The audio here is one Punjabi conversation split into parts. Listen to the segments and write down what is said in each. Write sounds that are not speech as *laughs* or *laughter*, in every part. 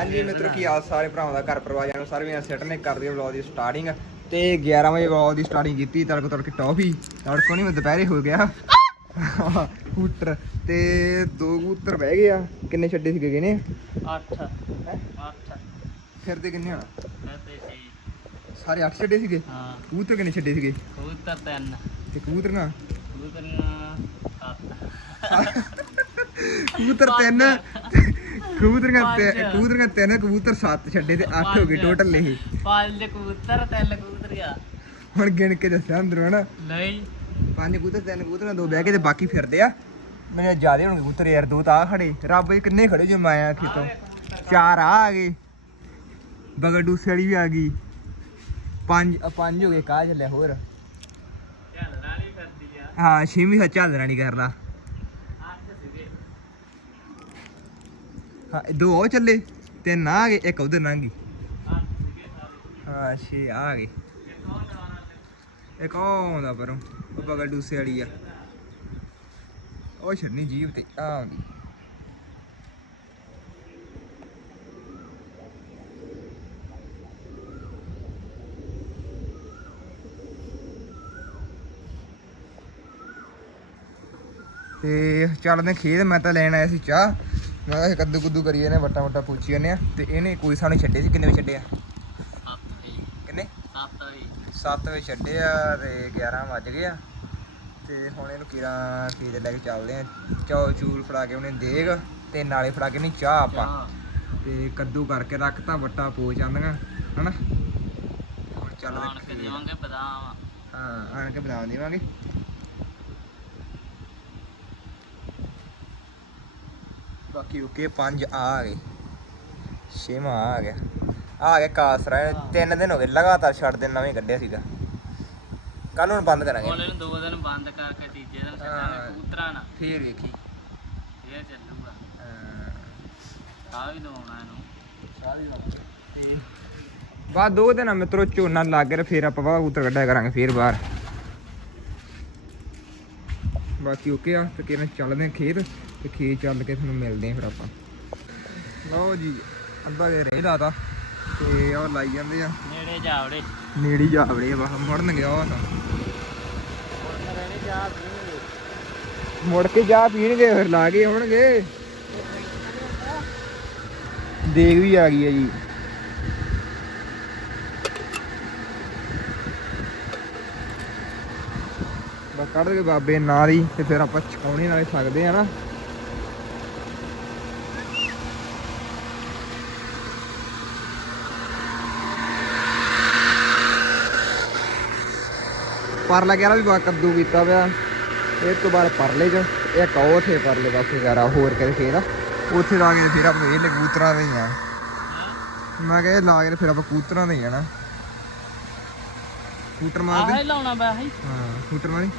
ਹਾਂਜੀ ਮਿੱਤਰੋ ਕੀ ਹਾਲ ਸਾਰੇ ਭਰਾਵਾਂ ਦਾ? ਘਰ ਪਰਿਵਾਰ ਜਾਨੂੰ ਸਾਰੇ ਵੀ ਸੈਟ ਨੇ ਕਰ ਦਿਓ ਵਲੌਗ ਦੀ ਸਟਾਰਟਿੰਗ ਤੇ 11 ਵਜੇ ਵਲੌਗ ਦੀ ਸਟਾਰਟਿੰਗ ਕੀਤੀ ਤੜਕੋ ਤੜਕੇ ਟੌਫੀ। ਤੜਕੋ ਨਹੀਂ ਮੈਂ ਦੁਪਹਿਰੇ ਹੋ ਗਿਆ। ਕਬੂਤਰ ਤੇ ਦੋ ਕਬੂਤਰ ਬਹਿ ਗਏ ਆ। ਕਿੰਨੇ ਛੱਡੇ ਸੀਗੇ ਕਿਨੇ 8 ਹੈ? 8 ਫਿਰਦੇ ਕਿੰਨੇ ਆ ਤੇ ਸੀ ਸਾਰੇ 8 ਛੱਡੇ ਸੀਗੇ? ਹਾਂ। ਕਬੂਤਰ ਕਿੰਨੇ ਛੱਡੇ ਸੀਗੇ? ਕਬੂਤਰ ਤਿੰਨ। ਤੇ ਕਬੂਤਰ ਨਾ? ਕਬੂਤਰੀਆਂ ਸੱਤ। ਕਬੂਤਰ ਤਿੰਨ। ਕਬੂਤਰੀਆਂ ਤਿੰਨ ਪੰਜ। ਕਬੂਤਰੀਆਂ ਤਿੰਨ ਕਬੂਤਰ 7 ਛੱਡੇ ਤੇ 8 ਹੋ ਗਏ ਪੰਜ। ਟੋਟਲ ਇਹ। ਪੰਜ ਕਬੂਤਰ ਤਿੰਨ ਕਬੂਤਰੀਆਂ। ਹੁਣ ਗਿਣ ਕੇ ਦੱਸਿਆ ਅੰਦਰੋਂ ਹਨਾ ਨਹੀਂ। ਪੰਜ ਕਬੂਤਰ ਤਿੰਨ ਕਬੂਤਰ ਦੋ ਬਹਿ ਕੇ ਤੇ ਬਾਕੀ ਫਿਰਦੇ ਆ। ਮੇਰੇ ਜਿਆਦੇ ਹੋਣਗੇ ਕਬੂਤਰ ਯਾਰ ਦੋ ਤਾਂ ਆ ਖੜੇ। ਰੱਬ ਜੀ ਕਿੰਨੇ ਖੜੇ ਜੋ ਮੈਂ ਆ ਖੇਤੋਂ। ਚਾਰ ਆ ਆ ਗਏ। ਬਗੜ ਦੂਸਰੀ ਵਾਲੀ ਵੀ ਆ ਗਈ। ਪੰਜ ਅ, ਪੰਜ ਹੋ ਗਏ ਕਾ ਚੱਲਿਆ ਹੋਰ। ਚੱਲ ਰਾਣੀ ਕਰਦੀ ਆ। ਹਾਂ ਛੇਵੀਂ ਸੱਚ ਝੱਲਣਾ ਨਹੀਂ ਕਰਦਾ 8 ਸੀਗੇ ਹਾਂ, ਦੋ ਉਹ ਚੱਲੇ, ਤਿੰਨ ਆ ਗਏ, ਇੱਕ ਉਧਰ ਲੰਘ ਗਈ। ਹਾਂ, ਛੇ ਆ ਗਏ। ਇੱਕ ਉਹ ਆਉਂਦਾ ਪਰੋਂ, ਉਹ ਬਗੜ ਦੂਸਰੀ ਵਾਲੀ ਆ। ਉਹ ਛੰਨੀ ਜੀਵ ਤੇ, ਆ ਆਉਂਦੀ। ਤੇ ਚੱਲਦੇ ਖੇਤ, ਮੈਂ ਤਾਂ ਲੈਣ ਆਇਆ ਸੀ ਚਾਹ। ਮੈਂ ਕਿਹਾ ਕੱਦੂ ਕੁੱਦੂ ਕਰੀਏ ਨੇ ਵੱਟਾ ਵੱਟਾ ਪੁੱਛੀ ਜਾਂਦੇ ਆ ਤੇ ਇਹਨੇ ਕੋਈ ਸਾਨੂੰ ਛੱਡੇ ਸੀ ਕਿੰਨੇ ਵਜੇ ਛੱਡੇ ਆ? 7 ਵੀ ਕਿੰਨੇ? 7 ਵੀ 7 ਵਜੇ ਛੱਡੇ ਆ ਤੇ 11 ਵੱਜ ਗਏ ਆ। ਤੇ ਹੁਣ ਇਹਨੂੰ ਕੀਰਾਂ ਖੇਤ ਲੈ ਕੇ ਚੱਲਦੇ ਆ। ਚੌਲ ਚੂਲ ਫੜਾ ਕੇ ਉਹਨੇ ਦੇਗ ਤੇ ਨਾਲੇ ਫੜਾ ਕੇ ਨਹੀਂ ਚਾਹ ਆਪਾਂ। ਤੇ ਕੱਦੂ ਕਰਕੇ ਰੱਖਤਾ ਵੱਟਾ ਪੋ ਜਾਂਦੀਆਂ ਹਨਾ? ਹੁਣ ਚੱਲਦੇ ਕੇ ਖੇਤ। ਦੇਵਾਂਗੇ ਬਦਾਮ। ਹਾਂ ਆਣ ਕੇ ਬਣਾ ਦੇਵਾਂਗੇ। ਬਾਕੀ ਓਕੇ ਪੰਜ ਆ ਗਏ। ਛੇਵਾਂ ਆ ਗਿਆ। ਆ ਗਿਆ ਕਾਸਰਾ ਤਿੰਨ ਦਿਨ ਹੋ ਗਏ ਲਗਾਤਾਰ ਛੱਡ ਦੇ ਨਵੇਂ ਕੱਢਿਆ ਸੀਗਾ। ਕੱਲ ਨੂੰ ਬੰਦ ਕਰਾਂਗੇ। ਕੋਲੇ ਨੂੰ ਦੋ ਦਿਨ ਬੰਦ ਕਰਕੇ ਤੀਜੇ ਦਿਨ। ਛੱਡਾਂਗੇ ਕਬੂਤਰਾਂ ਨਾਲ। ਫੇਰ ਵੇਖੀ। ਇਹ ਚੱਲੂਗਾ। ਹਾਂ। ਆ ਵੀ ਦਵਾਉਣਾ ਇਹਨੂੰ। ਤੇ ਬਾਅਦ ਦੋ ਦਿਨ ਮਿੱਤਰੋ ਝੋਨਾ ਲੱਗ ਗਿਆ ਫੇਰ ਆਪਾਂ ਬਾਹਰ ਉਤਰ ਕੱਢਿਆ ਕਰਾਂਗੇ ਫੇਰ ਬਾਹਰ। ਬਾਕੀ ਓਕੇ ਆ ਤੇ ਕਿਰਨ ਚੱਲਦੇ ਆ ਖੇਤ? ਤੇ ਖੇਤ ਚੱਲ ਕੇ ਤੁਹਾਨੂੰ ਮਿਲਦੇ ਆ ਫਿਰ ਆਪਾਂ। ਲਓ ਜੀ ਅੱਧਾ ਦੇ ਰਹਿ ਲਾਤਾ ਤੇ ਉਹ ਲਾਈ ਜਾਂਦੇ ਆ। ਨੇੜੇ ਜਾਵੜੇ ਨੇੜੀ ਜਾਵੜੇ ਆ ਬਸ ਮੁੜਨਗੇ ਉਹ ਤਾਂ। ਮੁੜ ਕੇ ਜਾ ਪੀਣਗੇ ਫਿਰ ਲਾ ਕੇ ਆਉਣਗੇ। ਦੇਗ ਵੀ ਆ ਗਈ ਹੈ ਜੀ। ਬਸ ਕੱਢ ਕੇ ਬਾਬੇ ਨਾਲ ਹੀ ਤੇ ਫਿਰ ਆਪਾਂ ਛਕਾਉਣੇ ਨਾਲੇ ਸਕਦੇ ਆ ਨਾ। ਪਰਲਾ ਗਿਆ ਵੀ ਬਾ ਕੱਦੂ ਕੀਤਾ ਪਿਆ। ਇਹ ਤੋਂ ਬਾਅਦ ਪਰਲੇ ਚ ਇੱਕ ਉਹ ਉੱਥੇ ਪਰਲੇ ਪਾਸੇ ਗਾਰਾ ਹੋਰ ਕਿਤੇ ਫੇਰ। ਉੱਥੇ ਲਾ ਕੇ ਫਿਰ ਆਪਾਂ ਇਹ ਕਬੂਤਰਾਂ ਦੇ ਆ। ਮੈਂ ਕਿਹਾ ਇਹ ਲਾ ਕੇ ਫਿਰ ਆਪਾਂ ਕਬੂਤਰਾਂ ਦੇ ਹੀ ਆ ਨਾ। ਕਬੂਤਰ ਆਹ ਲਾਉਣਾ ਬਾ ਆਹੀ ਹਾਂ। ਕਬੂਤਰ ਮਾਰੀ।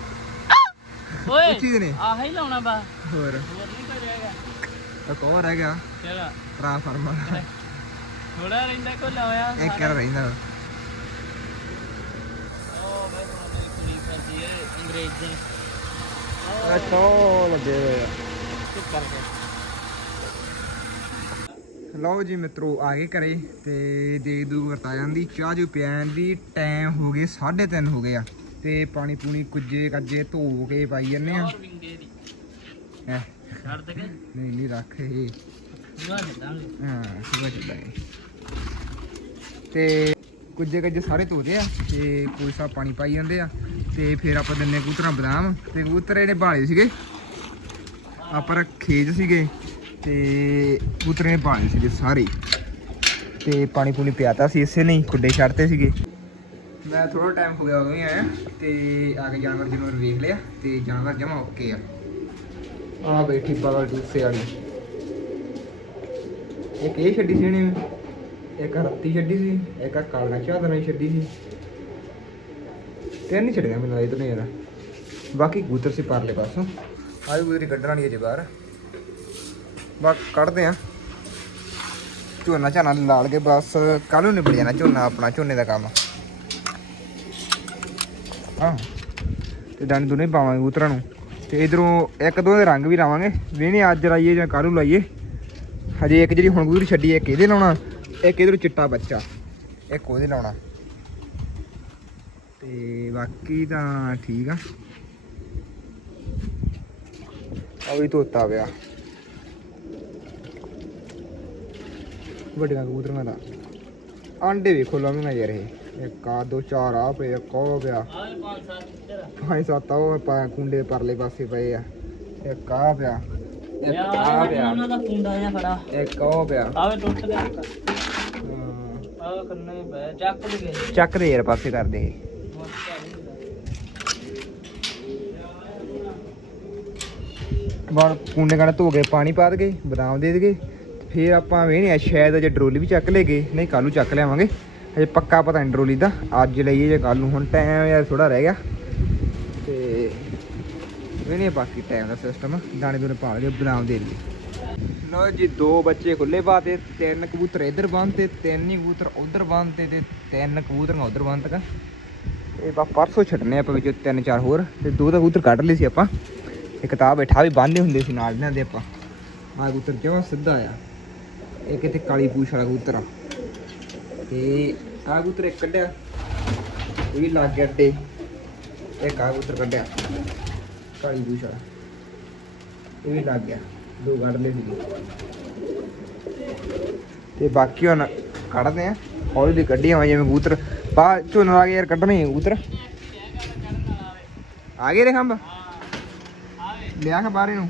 ਓਏ ਦੇ ਨੇ ਆਹ ਹੀ ਲਾਉਣਾ ਬਾ ਹੋਰ। ਹੋਰ ਨਹੀਂ ਕੋਈ ਰਹੇਗਾ ਇੱਕ ਹੋਰ ਰਹਿ ਗਿਆ? ਚਲੋ। ਟ੍ਰਾਂਸਫਾਰਮਰ। ਥੋੜਾ ਰਹਿੰਦਾ ਕੋ ਲਾਇਆ। ਇੱਕ ਕਰ ਰਹਿੰਦਾ ਉਹ ਮੈਂ ਤੁਹਾਨੂੰ ਕੁੜੀ ਕਰਦੀ ਅੰਗਰੇਜ਼ੀ ਅੱਛਾ ਉਹ ਲੱਗੇ ਹੋਏ ਆ ਚੁੱਪ ਕਰ ਲਓ ਜੀ ਮਿੱਤਰੋ ਆ ਗਏ ਘਰੇ ਤੇ ਦੇਖ ਦੂ ਵਰਤਾ ਜਾਂਦੀ ਚਾਹ ਜੂ ਪਿਆਣ ਦੀ ਟਾਈਮ ਹੋ ਗਏ 3:30 ਹੋ ਗਏ ਆ। ਤੇ ਪਾਣੀ ਪੂਣੀ ਕੁੱਜੇ ਕੱਜੇ ਧੋ ਕੇ ਪਾਈ ਜੰਨੇ ਆ। ਹੋਰ ਵਿੰਗੇ ਦੀ ਹੈਂ, ਛੱਡ ਦੇ ਨਹੀਂ ਨਹੀਂ ਰੱਖ ਇਹ। ਦੂਆ ਛੱਡਾਂਗੇ ਹਾਂ ਸੁਬਾ ਚੱਲਾਂਗੇ ਤੇ ਕੁੱਜੇ ਕੱਜੇ ਸਾਰੇ ਧੋਦੇ ਆ ਤੇ ਕੋਈ ਸਾ ਪਾਣੀ ਪਾਈ ਜਾਂਦੇ ਆ। ਤੇ ਫਿਰ ਆਪਾਂ ਦਿੰਨੇ ਕਬੂਤਰਾਂ ਬਦਾਮ। ਤੇ ਕਬੂਤਰ ਇਹਨੇ ਬਾਲੇ ਸੀਗੇ। ਆਪਾਂ ਰੱਖੇ ਸੀਗੇ। ਤੇ ਕਬੂਤਰ ਨੇ ਭਾਲੇ ਸੀਗੇ ਸਾਰੇ। ਤੇ ਪਾਣੀ ਪੂਣੀ ਪਿਆਤਾ ਸੀ ਇਸੇ ਨਹੀਂ ਖੁੱਡੇ ਛੱਡਤੇ ਸੀਗੇ। ਮੈਂ ਥੋੜਾ ਟਾਈਮ ਹੋ ਗਿਆ ਉਦੋਂ ਹੀ ਆਇਆ। ਤੇ ਆ ਕੇ ਜਾਨਵਰ ਜਨਵਰ ਵੇਖ ਲਿਆ। ਤੇ ਜਾਨਵਰ ਜਮਾ ਓਕੇ ਆ। ਆ ਬੈਠੀ ਬਗਲ ਦੂਸਰੇ ਵਾਲੀ। ਇੱਕ ਇਹ ਛੱਡੀ ਸੀ ਇਹਨੇ। ਇੱਕ ਰੱਤੀ ਛੱਡੀ ਸੀ। ਇੱਕ ਆ ਕਾਲਾ ਚਾਦਰਾਂ ਛੱਡੀ ਸੀ। ਤਿੰਨ ਹੀ ਛੱਡੀਆਂ ਮੈਨੂੰ ਲੱਗਦਾ ਨਹੀਂ ਯਾਰ ਬਾਕੀ ਕਬੂਤਰ ਸੀ ਪਰਲੇ ਪਾਸੋਂ। ਆ ਵੀ ਕਬੂਤਰੀ ਕੱਢਣ ਵਾਲੀ ਹੈ ਬਾਹਰ। ਬਾ ਕੱਢਦੇ ਆ ਝੋਨਾ ਝਾਨਾ ਲਾਲ ਕੇ ਬਸ ਕੱਲ ਨੂੰ ਨਿਬੜ ਜਾਣਾ ਝੋਨਾ ਆਪਣਾ, ਝੋਨੇ ਦਾ ਕੰਮ। ਹਾਂ। ਤੇ ਦੰਦ ਦੋਨੇ ਪਾਵਾਂਗੇ ਕਬੂਤਰਾਂ ਨੂੰ। ਤੇ ਇਧਰੋਂ ਇੱਕ ਦੋ ਦੇ ਰੰਗ ਵੀ ਲਾਵਾਂਗੇ। ਵੇਣੇ ਅੱਜ ਲਾਈਏ ਜਾਂ ਕੱਲ ਨੂੰ ਲਾਈਏ। ਹਜੇ ਇੱਕ ਜਿਹੜੀ ਹੁਣ ਕਬੂਤਰੀ ਛੱਡੀ ਇੱਕ ਇਹਦੇ ਲਾਉਣਾ, ਇੱਕ ਇਧਰ ਚਿੱਟਾ ਬੱਚਾ। ਇੱਕ ਉਹਦੇ ਲਾਉਣਾ। ਤੇ ਬਾਕੀ ਤਾਂ ਠੀਕ ਆ। ਆ ਵੀ ਤੋਤਾ ਪਿਆ। ਵੱਡੀਆਂ ਕਬੂਤਰੀਆਂ ਦਾ। ਆਂਡੇ ਵੇਖੋ ਲੰਮੀਆਂ ਯਾਰ ਇਹ। ਇੱਕ ਆ ਦੋ ਚਾਰ ਆ ਪਏ ਇੱਕ ਉਹ ਪਿਆ। ਪੰਜ ਸੱਤ ਆ ਉਹ ਪਾ ਕੁੰਡੇ ਪਰਲੇ ਪਾਸੇ ਪਏ ਆ। ਇੱਕ ਆ ਪਿਆ ਇੱਕ ਆ ਪਿਆ। ਉਹਨਾਂ ਦਾ ਕੁੰਡਾ ਜਿਹਾ ਖੜਾ। ਇੱਕ ਉਹ ਪਿਆ। ਆਵੇ ਟੁੱਟ ਗਿਆ। ਆਹ ਕੰਨੇ ਪੈ ਚੱਕ ਲਗੇ ਚੱਕ ਦੇ ਯਾਰ ਪਾਸੇ ਕਰ ਦੇ ਬਾਣ ਕਾਣੇ ਧੋ ਕੇ ਪਾਣੀ ਪਾ ਦਗੇ ਬਦਾਮ ਦੇ ਦਗੇ ਫਿਰ ਆਪਾਂ ਵੇਹਣੇ ਆ ਸ਼ਾਇਦ ਅਜੇ ਡਰੋਲੀ ਵੀ ਚੱਕ ਲੇਗੇ ਨਹੀਂ ਕੱਲ ਨੂੰ ਚੱਕ ਲਿਆਵਾਂਗੇ। ਅਜੇ ਪੱਕਾ ਪਤਾ ਨਹੀਂ ਡਰੋਲੀ ਦਾ, ਅੱਜ ਲਈਏ ਜਾਂ ਕੱਲ ਨੂੰ, ਹੁਣ ਟਾਈਮ ਯਾਰ ਥੋੜਾ ਰਹਿ ਗਿਆ। ਤੇ ਵੇਹਨੇ ਬਾਕੀ ਟਾਈਮ ਦਾ ਸਿਸਟਮ ਦਾਣੇ ਦੂਣੇ ਪਾ ਲਗੇ ਬਦਾਮ ਦੇ ਲਈਏ ਲੋ ਜੀ, ਦੋ ਬੱਚੇ ਖੁੱਲੇ ਪਾਤੇ ਤਿੰਨ ਕਬੂਤਰ ਇੱਧਰ ਬੰਨਤੇ ਤਿੰਨ ਹੀ ਕਬੂਤਰ ਉਧਰ ਬੰਨਤੇ ਤੇ ਤਿੰਨ ਕਬੂਤਰ ਉਧਰ ਬੰਨਤਗਾ ਇਹ ਬਾ ਪਰਸੋਂ ਛੱਡਨੇ ਆਪਾਂ ਵਿੱਚੋਂ ਤਿੰਨ ਚਾਰ ਹੋਰ, ਤੇ ਦੋ ਦਾ ਕਬੂਤਰ ਕੱਢ ਲਏ ਸੀ ਆਪਾਂ। ਇਹ ਕਿਤਾਬ ਬੈਠਾ ਵੀ ਬੰਨ੍ਹਦੇ ਹੁੰਦੇ ਸੀ ਨਾਲ ਇਹਨਾਂ ਦੇ ਆਪਾਂ। ਆਹ ਕਬੂਤਰ ਜਮਾ ਸਿੱਧਾ ਆ। ਇਹ ਕਿਤੇ ਕਾਲੀ ਪੂਛ ਵਾਲਾ ਕਬੂਤਰ ਆ। ਤੇ ਆਹ ਕਬੂਤਰ ਇੱਕ ਕੱਢਿਆ। ਇਹ ਵੀ ਲੱਗ ਗਿਆ ਅੱਡੇ। ਇੱਕ ਆਹ ਕਬੂਤਰ ਕੱਢਿਆ। ਕਾਲੀ ਪੂਛ ਵਾਲਾ। ਇਹ ਵੀ ਲੱਗ ਗਿਆ। ਦੋ ਕੱਢ ਲਏ ਸੀ ਤੇ ਬਾਕੀ ਹੁਣ ਕੱਢਦੇ ਆ। ਹੌਲੀ ਦੀ ਕੱਢੀ ਆਵਾਂ ਜਿਵੇਂ ਕਬੂਤਰ। ਬਾ ਝੋਨਾ ਆ ਗਿਆ ਯਾਰ, ਕੱਢਣੇ ਕਬੂਤਰ। ਆ ਗਏ ਰੇ ਖੰਭ? ਲਿਆ ਕੇ ਬਾਹਰ ਨੂੰ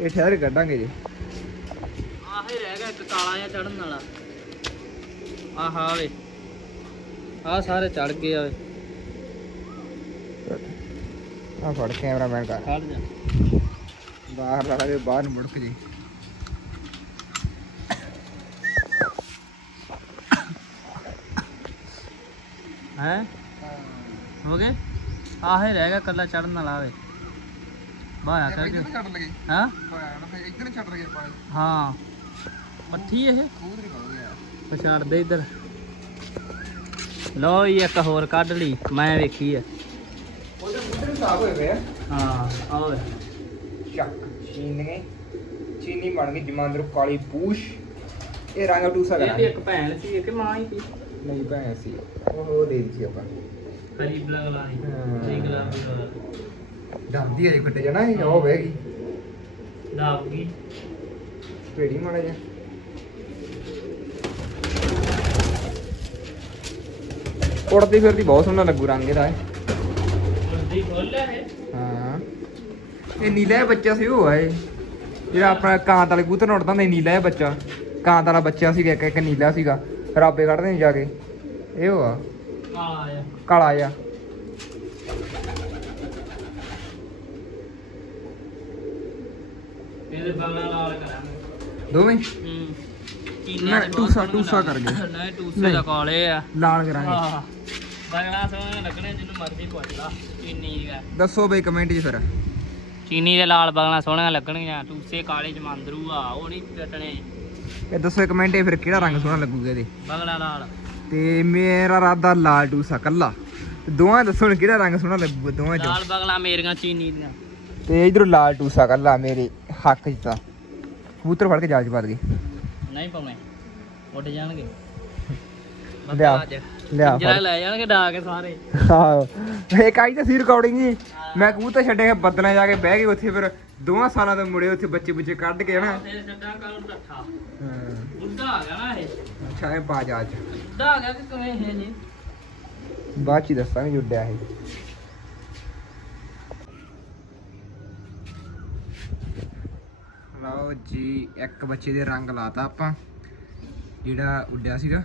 ਇਹ ਠਹਿਰ ਕੇ ਕੱਢਾਂਗੇ ਜੀ। ਆਹੇ ਰਹਿ ਗਿਆ ਇੱਕ ਕਾਲਾ ਜਿਹਾ ਚੜਨ ਵਾਲਾ। ਆਹ ਆਵੇ ਆਹ ਸਾਰੇ ਚੜ ਗਏ ਆਵੇ ਆ ਫੜ ਕੈਮਰਾਮੈਨ ਕਰ ਖੜ ਜਾ। ਬਾਹਰ ਲਾ ਕੇ ਬਾਹਰ ਨੂੰ ਮੁੜਕ ਜੀ। ਹੈ? ਹੋ ਗਏ? ਆਹੇ ਰਹਿ ਗਿਆ ਕੱਲਾ ਚੜਨ ਵਾਲਾ ਆਵੇ ਬਾਹਰ ਕਰਕੇ ਛੱਡ ਲਗੇ। ਹਾਂ? ਇੱਧਰ ਛੱਡ ਲਗੇ ਪਾਣੀ ਹਾਂ। ਮੱਠੀ ਇਹ? ਪਛਾੜ ਦੇ ਇੱਧਰ। ਲੋ ਇਹ ਇੱਕ ਹੋਰ ਕੱਢ ਲਈ। ਮੈਂ ਵੇਖੀ ਆ। ਉਹਦੇ ਕਬੂਤਰ ਸਾਫ਼ ਹੋਏ ਪਏ ਆ। ਹਾਂ ਆਵੇ ਚੱਕ ਚੀਨ ਗਏ ਚੀਨੀ ਬਣ ਗਈ ਜਮਾਂਦਰੂ ਕਾਲੀ ਪੂਛ। ਇਹ ਰੰਗ ਟੂਸਾ ਇਹ ਵੀ ਕਰਾਂਗੇ। ਇੱਕ ਭੈਣ ਸੀ ਇੱਕ ਮਾਂ ਹੀ ਸੀ। ਨਹੀਂ ਭੈਣ ਸੀ। ਉਹ ਉਹ ਦੇ ਦਿੱਤੀ ਆਪਾਂ। ਖਰੀ ਬਲਗ ਲਾਈ ਹਾਂ। ਠੀਕ ਲੱਗ ਦੰਦੀ ਅਜੇ ਫੱਟੇ ਜਾਣਾ ਇਹ ਉਹ ਬਹਿਗੀ ਗਈ। ਭੇੜੀ ਮਾੜਾ ਜਿਹਾ। ਉੜਦੀ ਫਿਰਦੀ ਬਹੁਤ ਸੋਹਣਾ ਲੱਗੂ ਰੰਗ ਇਹਦਾ ਇਹ। ਮੁੰਡੀ ਖੋਲਿਆ ਹੈ ਹਾਂ। ਇਹ ਨੀਲਾ ਜਿਹਾ ਬੱਚਾ ਸੀ ਉਹ ਆਏ ਜਿਹੜਾ ਆਪਣਾ ਕਾਂਤ ਵਾਲੇ ਕਬੂਤਰ ਨੂੰ ਉੜਦਾ ਹੁੰਦਾ ਸੀ, ਨੀਲਾ ਜਿਹਾ ਬੱਚਾ। ਕਾਂਤ ਵਾਲਾ ਬੱਚਾ ਸੀਗਾ ਇੱਕ ਇੱਕ ਨੀਲਾ ਸੀਗਾ। ਰਾਬੇ ਕੱਢਦੇ ਨੇ ਜਾ ਕੇ। ਇਹ ਉਹ ਆ। ਕਾਲਾ ਆ ਇਹਦੇ ਬਗਲਾ ਲਾਲ ਕਰਾਂਗੇ। ਦੋਵੇਂ? ਹੂੰ। ਨਾ, ਟੂਸਾ- ਟੂਸਾ ਕਰ ਗਏ। ਨਹੀਂ ਟੂਸੇ ਨਹੀਂ। ਦਾ ਕਾਲੇ ਆ। ਲਾਲ ਕਰਾਂਗੇ। ਆਹ ਬਗਲਾ ਸੋਹਣੇ ਲੱਗਣੇ ਜਿਹਨੂੰ ਮਰਜ਼ੀ ਪੁੱਛ ਲਾ ਚੀਨੀ ਦਾ। ਦੱਸੋ ਬਈ ਕਮੈਂਟ 'ਚ ਫਿਰ। ਚੀਨੀ ਦੇ ਲਾਲ ਬਗਲਾ ਸੋਹਣੀਆਂ ਲੱਗਣਗੀਆਂ ਟੂਸੇ ਕਾਲੇ ਜਮਾਂਦਰੂ ਆ ਉਹ ਨਹੀਂ ਕੱਟਣੇ। ਇਹ ਦੱਸੋ ਕਮੈਂਟ 'ਚ ਫਿਰ ਕਿਹੜਾ ਰੰਗ ਸੋਹਣਾ ਲੱਗੂਗਾ ਇਹਦੇ? ਬਗਲਾ ਲਾਲ। ਤੇ ਮੇਰਾ ਰਾਦਾ ਲਾਲ ਟੂਸਾ ਕੱਲਾ। ਤੇ ਦੋਵਾਂ ਦੱਸੋ ਹੁਣ ਕਿਹੜਾ ਰੰਗ ਸੋਹਣਾ ਲੱਗੂਗਾ ਦੋਵਾਂ 'ਚੋਂ। ਲਾਲ ਬਗਲਾ ਮੇਰੀਆਂ ਚੀਨੀ ਦੀਆਂ। ਤੇ ਇਧਰੋਂ ਲਾਲ ਟੂਸਾ ਕੱਲਾ ਮੇਰੇ ਹੱਕ 'ਚ ਤਾਂ। ਕਬੂਤਰ ਫੜ ਕੇ ਜਾਲ 'ਚ ਪਾ ਦਈਏ ਨਹੀਂ ਪਾਉਣੇ ਉੱਡ ਜਾਣਗੇ। *laughs* ਲਿਆ, ਲਿਆ ਜਿਹੜਾ ਫੜ। ਲੈ ਜਾਣਗੇ ਡਾ ਕੇ ਸਾਰੇ। ਆਹੋ ਇਹ ਕਾਈ ਤਾਂ ਸੀ ਰਿਕਾਰਡਿੰਗ ਜੀ। ਮੈਂ ਕਬੂਤਰ ਛੱਡੇ ਬੱਦਲਾਂ ਜਾ ਕੇ ਬਹਿ ਗਏ ਉੱਥੇ ਫਿਰ। ਦੋਵਾਂ ਸਾਲਾਂ ਤੋਂ ਮੁੜੇ ਉੱਥੇ ਬੱਚੇ ਬੁੱਚੇ ਕੱਢ ਕੇ ਹਨਾ ਤੇਰੇ ਛੱਡਾ ਕੱਲ ਰੱਖਾ ਹਾਂ। ਬੁੱਢਾ ਆ ਗਿਆ ਨਾ ਇਹ। ਅੱਛਾ ਇਹ ਬਾਜਾਜ ਬੁੱਢਾ ਆ ਗਿਆ ਕਿ ਕਿਵੇਂ ਇਹ ਜੀ? ਬਾਅਦ ਚ ਹੀ ਦੱਸਾਂਗੇ ਜੁੜਿਆ ਇਹ ਲਓ ਜੀ ਇੱਕ ਬੱਚੇ ਦੇ ਰੰਗ ਲਾਤਾ ਆਪਾਂ ਜਿਹੜਾ ਉੱਡਿਆ ਸੀਗਾ।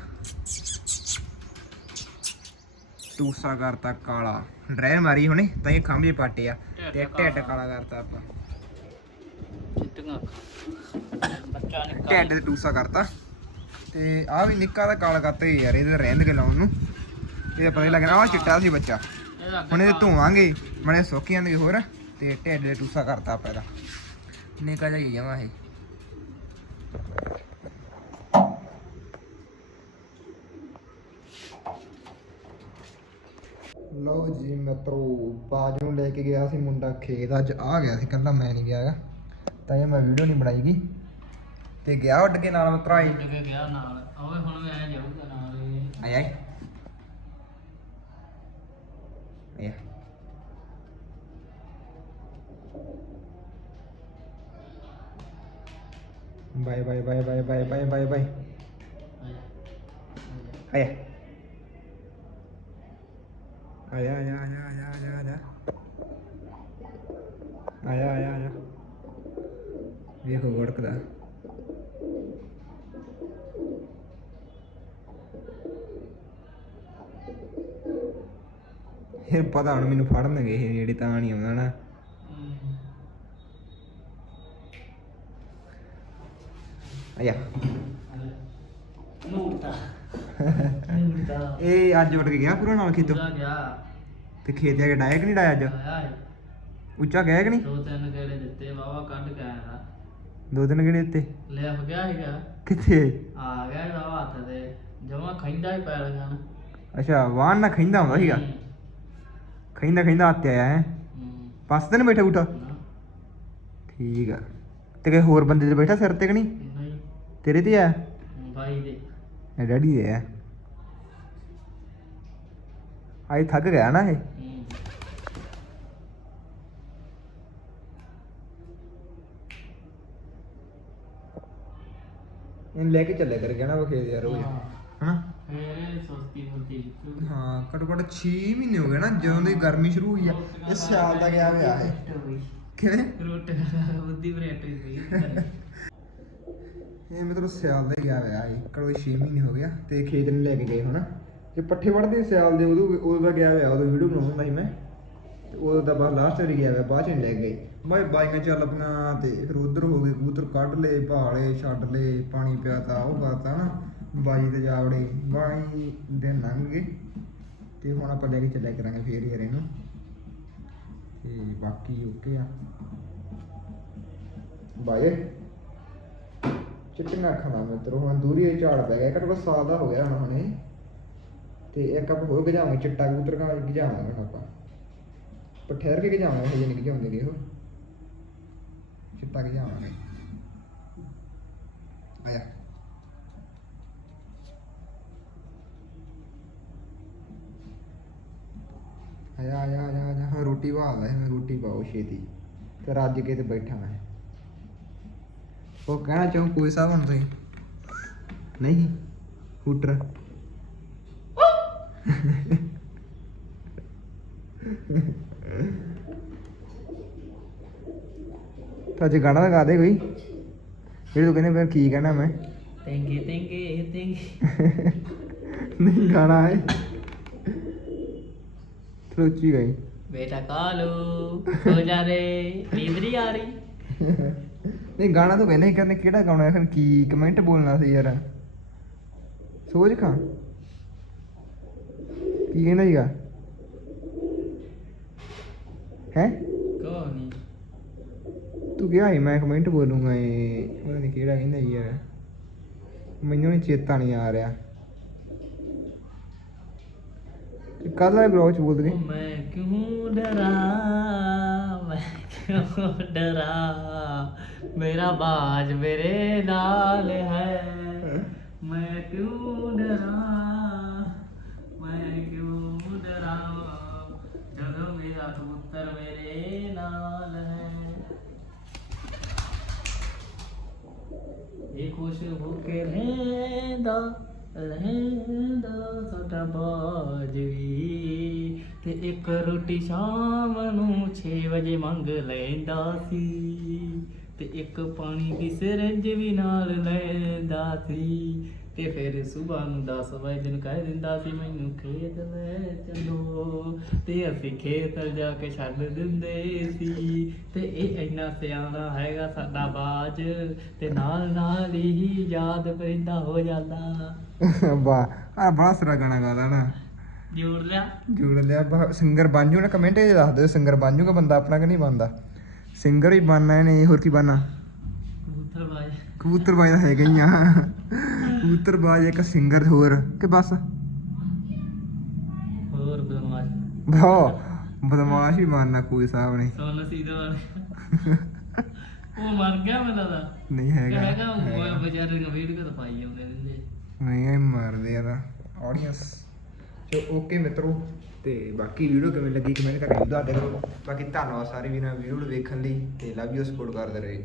ਟੂਸਾ ਕਰਤਾ ਕਾਲਾ। ਡਰਾਇਰ ਮਾਰੀ ਹੁਣੇ ਤਾਂ ਇਹ ਖੰਭੇ ਪਾਟੇ ਆ। ਤੇ ਢਿੱਡ ਕਾਲਾ ਕਰਤਾ ਆਪਾਂ। ਚਿੱਟੀਆਂ ਬੱਚਾ ਨਿਕਲ ਢਿੱਡ ਤੇ ਟੂਸਾ ਕਰਤਾ। ਤੇ ਆ ਵੀ ਨਿੱਕਾ ਦਾ ਕਾਲਾ ਕਰਤਾ ਯਾਰ, ਇਹਦੇ ਰਹਿੰਦ ਕੇ ਲਾਉਣ ਨੂੰ। ਇਹ ਪਤਾ ਹੀ ਲੱਗਣਾ ਆ ਚਿੱਟਾ ਸੀ ਬੱਚਾ। ਹੁਣ ਇਹ ਧੋਵਾਂਗੇ ਮਣੇ ਸੁੱਕ ਜਾਂਦੇ ਹੋਰ, ਤੇ ਢਿੱਡ ਦੇ ਟੂਸਾ ਕਰਤਾ ਪੈਦਾ ਇਹਦਾ। ਨਿੱਕਾ ਜਿਹਾ ਹੀ ਜਮਾ ਇਹ। ਲਓ ਜੀ ਮਿੱਤਰੋ, ਬਾਜ ਨੂੰ ਲੈ ਕੇ ਗਿਆ ਸੀ ਮੁੰਡਾ ਖੇਤ, ਅੱਜ ਆ ਗਿਆ ਸੀ, ਕੱਲਾ ਮੈਂ ਨਹੀਂ ਗਿਆ ਹੈਗਾ। ਤਾਂ ਇਹ ਮੈਂ ਵੀਡੀਓ ਨਹੀਂ ਬਣਾਈਗੀ ਤੇ ਗਿਆ ਉੱਡ ਕੇ ਨਾਲ ਮਿੱਤਰਾ ਆਈ ਉੱਡ ਕੇ ਗਿਆ ਨਾਲ। ਓਏ ਹੁਣ ਮੈਂ ਜਾਊਗਾ ਨਾਲ ਇਹ। ਆਈ ਆਈ ਆਇਆ bye bye bye bye bye bye bye bye. ਆ ਜਾ, ਆ। ਜਾ। ਆਇਆ ਆਇਆ ਆਇਆ ਆਇਆ ਆਇਆ ਆਇਆ। ਆਇਆ ਆਇਆ ਆਇਆ। ਵੇਖੋ ਗੜਕਦਾ ਇਹ ਪਤਾ ਹੁਣ ਮੈਨੂੰ ਫੜਨਗੇ ਇਹ ਜਿਹੜੇ ਤਾਂ ਨਹੀਂ ਆਉਂਦਾ ਨਾ। ਆਇਆ। ਨੂਰਤਾ ਨੂਰਤਾ ਇਹ ਅੱਜ ਉੱਡ ਕੇ ਗਿਆ ਪੂਰਾ ਨਾਲ ਖੇਤੋਂ? ਗਿਆ। ਤੇ ਖੇਤ ਜਾ ਕੇ ਡਾਇਆ ਕਿ ਨਹੀਂ ਡਾਇਆ ਅੱਜ? ਆਇਆ। ਉੱਚਾ ਗਿਆ ਕਿ ਨਹੀਂ? ਦੋ ਤਿੰਨ ਗੇੜੇ ਦਿੱਤੇ ਵਾਵਾ ਕੱਢ ਕੇ ਆਇਆ ਦੋ ਦਿਨ ਕਿਹੜੇ ਉੱਤੇ ਲੈ ਹੋ ਗਿਆ ਹੈਗਾ ਕਿੱਥੇ? ਆ ਗਿਆ ਵਾਵਾ ਹੱਥ ਤੇ। ਜਮਾ ਖੈਂਦਾ ਹੀ ਪੈ ਲਗਾ ਨਾ। ਅੱਛਾ ਵਾਹਨ ਨਾ ਖੈਂਦਾ ਹੁੰਦਾ ਸੀਗਾ? ਖੈਂਦਾ ਖੈਂਦਾ ਹੱਥ ਆਇਆ ਹੈ। ਪਾਸ ਤੇ ਨਹੀਂ ਬੈਠਾ ਨਾ, ਠੀਕ ਆ। ਤੇ ਕਿਸੇ ਹੋਰ ਬੰਦੇ ਤੇ ਬੈਠਾ ਸਿਰ ਤੇ ਕਿ ਨਹੀਂ? ਨਹੀਂ। ਤੇਰੇ ਤੇ ਆ ਬਾਈ ਦੇ। ਇਹ ਡੈਡੀ ਦੇ ਆ। ਆਈ ਥੱਕ ਗਿਆ ਨਾ ਇਹ। ਹਮ, ਇਹਨੂੰ ਲੈ ਕੇ ਚੱਲਿਆ ਕਰ ਗਿਆ ਨਾ ਉਹ ਖੇਤ ਯਾਰ ਰੋਜ਼। ਹਾਂ। ਹਨਾ? ਸੁਸਤੀ। ਹਾਂ। ਘੱਟੋ ਘੱਟ 6 ਮਹੀਨੇ ਹੋ ਗਏ ਨਾ ਜਦੋਂ ਦੀ ਗਰਮੀ ਸ਼ੁਰੂ ਹੋਈ ਆ। ਇਹ ਸਿਆਲ ਦਾ ਗਿਆ ਹੋਇਆ ਹੈ ਕਿਵੇਂ? ਰੋਟ ਬੁੱਧੀ ਬਰੇਟ ਹੋਈ ਇਹ ਮਤਲਬ ਸਿਆਲ ਦਾ ਗਿਆ ਹੋਇਆ ਹੈ ਘੱਟੋ 6 ਮਹੀਨੇ ਹੋ ਗਿਆ ਤੇ ਖੇਤ ਨੂੰ ਲੈ ਕੇ ਗਏ ਹਨਾ ਜੇ ਪੱਠੇ ਵੜਦੇ ਸਿਆਲ ਦੇ ਉਦੋਂ ਉਦੋਂ ਦਾ ਗਿਆ ਹੋਇਆ ਉਦੋਂ ਵੀਡੀਓ ਬਣਾਉਂਦਾ ਸੀ ਮੈਂ। ਤੇ ਉਦੋਂ ਦਾ ਬਸ ਲਾਸਟ ਵਾਰੀ ਗਿਆ ਹੋਇਆ ਬਾਅਦ ਚ ਲੈ ਗਏ। ਬਾਈ ਬਾਈਕਾਂ ਚੱਲ ਆਪਣਾ ਤੇ ਫਿਰ ਉਧਰ ਹੋ ਗਏ ਕਬੂਤਰ ਕੱਢ ਲਏ ਭਾਲੇ ਛੱਡ ਲਏ ਪਾਣੀ ਪਿਆਤਾ ਉਹ ਕਰਤਾ ਨਾ। ਬਾਈ ਤੇ ਜਾਵੜੇ ਬਾਈ ਦਿਨ ਲੰਘ ਗਏ। ਤੇ ਹੁਣ ਆਪਾਂ ਲੈ ਕੇ ਚੱਲਿਆ ਕਰਾਂਗੇ ਫੇਰ ਯਾਰ ਇਹਨੂੰ। ਤੇ ਬਾਕੀ ਓਕੇ ਆ। ਬਾਏ ਚਿੱਟੀਆਂ ਅੱਖਾਂ ਦਾ ਮਿੱਤਰੋ, ਹੁਣ ਦੂਰੀ ਇਹ ਝਾੜ ਪੈ ਗਿਆ ਘੱਟੋ ਘੱਟ ਸਾਲ ਦਾ ਹੋ ਗਿਆ ਹੁਣ ਹੁਣੇ ਤੇ ਇੱਕ ਆਪਾਂ ਹੋਰ ਗਜਾਵਾਂਗੇ ਚਿੱਟਾ ਕਬੂਤਰ ਕਾ ਗਜਾਵਾਂਗੇ ਹੁਣ ਆਪਾਂ। ਪਰ ਠਹਿਰ ਕੇ ਗਜਾਵਾਂਗੇ ਹਜੇ ਨਹੀਂ ਗਜਾਉਂਦੇ ਗੇ ਉਹ। ਚਿੱਟਾ ਗਜਾਵਾਂਗੇ ਆਇਆ। ਆਇਆ ਆਇਆ ਆਇਆ ਆਇਆ। ਹਾਂ ਰੋਟੀ ਭਾਲਦਾ ਹੈ ਮੈਂ ਰੋਟੀ ਪਾਓ ਛੇਤੀ। ਤੇ ਰੱਜ ਕੇ ਤੇ ਬੈਠਾ ਮੈਂ। ਉਹ ਕਹਿਣਾ ਚਾਹੂੰ ਕੋਈ ਸਾਹਿਬ ਹੁਣ ਤੁਸੀਂ? ਨਹੀਂ ਹੂਟਰ। ਤਾਂ ਅੱਜ ਗਾਣਾ ਲਗਾ ਦੇ ਕੋਈ। ਜਿਹੜੇ ਤੂੰ ਕਹਿੰਦੇ ਫਿਰ ਕੀ ਕਹਿਣਾ ਮੈਂ? ਤੈਂਗੇ ਤੈਂਗੇ ਤੈਂਗੇ। ਨਹੀਂ ਗਾਣਾ ਹੈ। ਸੋਚੀ ਗਈ। ਬੇਟਾ ਕਾਲੂ ਹੋ ਜਾ ਰੇ ਨੀਂਦ ਨਹੀਂ ਆ ਰਹੀ। ਨਹੀਂ ਗਾਣਾ ਤਾਂ ਕਹਿੰਦੇ ਕਰਨੇ ਕਿਹੜਾ ਗਾਉਣਾ ਹੈ ਫਿਰ ਕੀ ਕਮੈਂਟ ਬੋਲਣਾ ਸੀ ਯਾਰ। ਸੋਚ ਖਾਂ। ਕੀ ਕਹਿੰਦਾ ਹੀਗਾ ਹੈ? ਕੋ ਨਹੀਂ ਤੂੰ ਗਿਆ ਹੀ ਮੈਂ ਕਮੈਂਟ ਬੋਲੂੰਗਾ ਇਹ ਪਤਾ ਨਹੀਂ ਕਿਹੜਾ ਕਹਿੰਦਾ ਯਾਰ। ਮੈਨੂੰ ਨਹੀਂ ਚੇਤਾ ਨਹੀਂ ਆ ਰਿਹਾ। कर रहा ब्रो कुछ बोल दे मैं क्यों डरा मैं क्यों डरा? मेरा बाज मेरे नाल है। हाँ। मैं क्यों डरा? ਇੱਕ ਰੋਟੀ ਸ਼ਾਮ ਨੂੰ 6 ਵਜੇ ਮੰਗ ਲੈਂਦਾ ਸੀ ਤੇ ਇੱਕ ਪਾਣੀ ਦੀ ਸਿਰੰਜ ਵੀ ਨਾਲ ਲੈਂਦਾ ਸੀ ਤੇ ਫਿਰ ਸਵੇਰ ਨੂੰ 10 ਵਜੇ ਨੂੰ ਕਹਿ ਦਿੰਦਾ ਸੀ, ਮੈਨੂੰ ਖੇਤ ਲੈ ਚਲੋ। ਤੇ ਅਸੀਂ ਖੇਤ ਜਾ ਕੇ ਛੱਡ ਦਿੰਦੇ ਸੀ। ਤੇ ਇਹ ਇੰਨਾ ਸਿਆਣਾ ਹੈਗਾ ਸਾਡਾ ਬਾਜ ਤੇ ਨਾਲ ਨਾਲ ਹੀ ਯਾਦ ਪੈਂਦਾ ਹੋ ਜਾਂਦਾ। *laughs* ਵਾਹ ਆ ਬੜਾ ਸਰਾ ਗਾਣਾ ਗਾਦਾ ਨਾ। ਜੋੜ ਲਿਆ। ਜੁੜ ਲਿਆ। ਸਿੰਗਰ ਬਣ ਜੂ ਨਾ ਕਮੈਂਟ ਇਹ ਦੱਸ ਦਿਓ ਸਿੰਗਰ ਬਣ ਜੂਗਾ ਬੰਦਾ ਆਪਣਾ ਕਿ ਨਹੀਂ ਬਣਦਾ। ਸਿੰਗਰ ਹੀ ਬਣਨਾ ਇਹਨੇ ਹੋਰ ਕੀ ਬਣਨਾ? ਕਬੂਤਰ ਬਾਜ। ਕਬੂਤਰ ਬਾਜ ਹੈਗਾ ਹੀ ਆ। ਕਬੂਤਰ ਬਾਜ ਇੱਕ ਸਿੰਗਰ ਹੋਰ ਕਿ ਬਸ? ਹੋਰ ਬਦਮਾਸ਼। ਬਾ ਬਦਮਾਸ਼ ਹੀ ਬਣਨਾ ਕੋਈ ਸਾਹਿਬ ਨੇ ਸੋਨ ਸੀਦਾ ਵਾਲੇ। ਉਹ ਮਰ ਗਿਆ ਮੈਨੂੰ ਲੱਗਦਾ। ਨਹੀਂ ਹੈਗਾ। ਹੈਗਾ ਉਹ। ਵਿਚਾਰੇ ਨੂੰ ਵੀਡੀਓ ਤਾਂ ਪਾਈ ਜਾਂਦੇ ਰਹਿੰਦੇ। ਨਹੀਂ ਇਹ ਮਾਰਦੇ ਆ ਤਾਂ। ਆਡੀਅנס ਚੋ ਓਕੇ ਮਿੱਤਰੋ, ਤੇ ਬਾਕੀ ਵੀਡੀਓ ਕਿਵੇਂ ਲੱਗੀ ਕਮੈਂਟ ਕਰਕੇ ਦੱਸ ਦਿਆ ਕਰੋ ਬਾਕੀ ਧੰਨਵਾਦ ਸਾਰੇ ਵੀਰਾਂ, ਵੀਡੀਓ ਨੂੰ ਵੇਖਣ ਲਈ ਤੇ ਲਵ ਯੂ ਸਪੋਰਟ ਕਰਦੇ ਰਹੇ।